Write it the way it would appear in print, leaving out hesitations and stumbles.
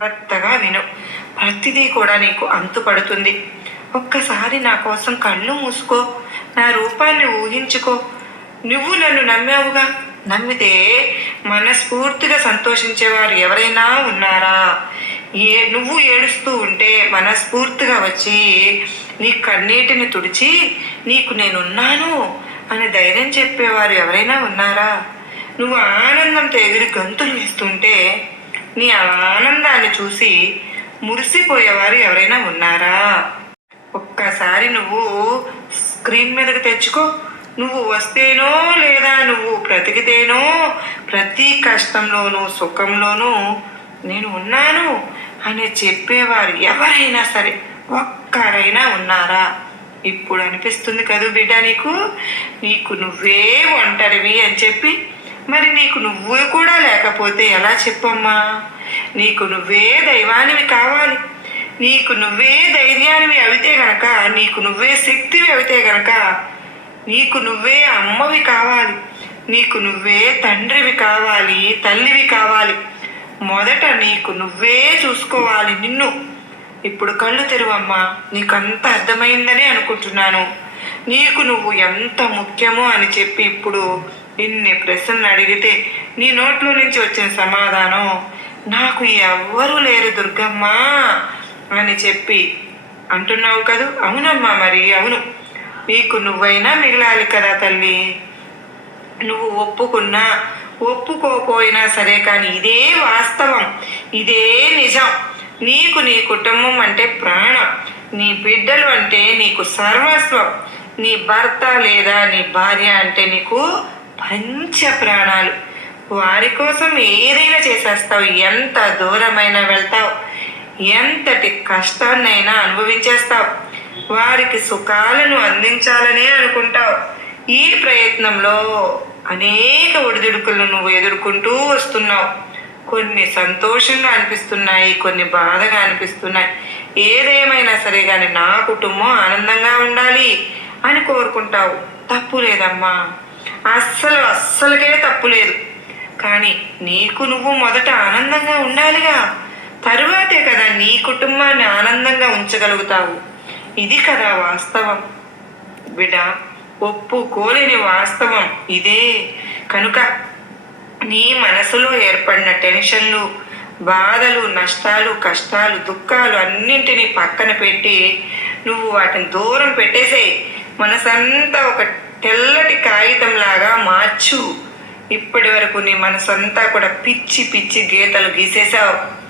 జాగ్రత్తగా విను. ప్రతిదీ కూడా నీకు అంతుపడుతుంది. ఒక్కసారి నా కోసం కళ్ళు మూసుకో. నా రూపాన్ని ఊహించుకో. నువ్వు నన్ను నమ్మావుగా. నమ్మితే మనస్ఫూర్తిగా సంతోషించేవారు ఎవరైనా ఉన్నారా? నువ్వు ఏడుస్తూ ఉంటే మనస్ఫూర్తిగా వచ్చి నీ కన్నీటిని తుడిచి నీకు నేనున్నాను అని ధైర్యం చెప్పేవారు ఎవరైనా ఉన్నారా? నువ్వు ఆనందంతో ఎగిరి గంతులు వేస్తుంటే నీ ఆనందాన్ని చూసి మురిసిపోయేవారు ఎవరైనా ఉన్నారా? ఒక్కసారి నువ్వు స్క్రీన్ మీదకి తెచ్చుకో. నువ్వు వస్తేనో లేదా నువ్వు బ్రతికితేనో ప్రతి కష్టంలోనూ సుఖంలోనూ నేను ఉన్నాను అని చెప్పేవారు ఎవరైనా సరే ఒక్కరైనా ఉన్నారా? ఇప్పుడు అనిపిస్తుంది కదూ బిడ్డ నీకు నువ్వే ఒంటరివి అని చెప్పి. మరి నీకు నువ్వు కూడా లేకపోతే ఎలా చెప్పమ్మా? నీకు నువ్వే దైవానివి కావాలి. నీకు నువ్వే ధైర్యానివి అవితే గనక, నీకు నువ్వే శక్తివి అవితే గనక, నీకు నువ్వే అమ్మవి కావాలి. నీకు నువ్వే తండ్రివి కావాలి, తల్లివి కావాలి. మొదట నీకు నువ్వే చూసుకోవాలి నిన్ను. ఇప్పుడు కళ్ళు తెరువమ్మా. నీకంత అర్థమైందని అనుకుంటున్నాను. నీకు నువ్వు ఎంత ముఖ్యమో అని చెప్పి ఇప్పుడు ఇన్ని ప్రశ్నలు అడిగితే నీ నోట్లో నుంచి వచ్చిన సమాధానం నాకు ఎవ్వరూ లేరు దుర్గమ్మ అని చెప్పి అంటున్నావు కదూ. అవునమ్మా, మరి అవును. నీకు నువ్వైనా మిగలాలి కదా తల్లి. నువ్వు ఒప్పుకున్నా ఒప్పుకోపోయినా సరే, కానీ ఇదే వాస్తవం, ఇదే నిజం. నీకు నీ కుటుంబం అంటే ప్రాణం. నీ బిడ్డలు అంటే నీకు సర్వస్వం. నీ భర్త లేదా నీ భార్య అంటే నీకు పంచ ప్రాణాలు. వారి కోసం ఏదైనా చేసేస్తావు. ఎంత దూరమైనా వెళ్తావు. ఎంతటి కష్టాన్నైనా అనుభవించేస్తావు. వారికి సుఖాలను అందించాలనే అనుకుంటావు. ఈ ప్రయత్నంలో అనేక ఒడిదుడుకులను నువ్వు ఎదుర్కొంటూ వస్తున్నావు. కొన్ని సంతోషంగా అనిపిస్తున్నాయి, కొన్ని బాధగా అనిపిస్తున్నాయి. ఏదేమైనా సరే కానీ నా కుటుంబం ఆనందంగా ఉండాలి అని కోరుకుంటావు. తప్పు లేదమ్మా, అస్సలకే తప్పు లేదు. కానీ నీకు నువ్వు మొదట ఆనందంగా ఉండాలిగా. తరువాతే కదా నీ కుటుంబాన్ని ఆనందంగా ఉంచగలుగుతావు. ఇది కదా వాస్తవం బిడ్డ. ఒప్పుకోలేని వాస్తవం ఇదే. కనుక నీ మనసులో ఏర్పడిన టెన్షన్లు, బాధలు, నష్టాలు, కష్టాలు, దుఃఖాలు అన్నింటినీ పక్కన పెట్టి నువ్వు వాటిని దూరం పెట్టేసేయి. మనసంతా ఒక తెల్లటి కాగితంలాగా మార్చు. ఇప్పటి వరకు నీ మనసంతా కూడా పిచ్చి పిచ్చి గీతలు గీసేసావు.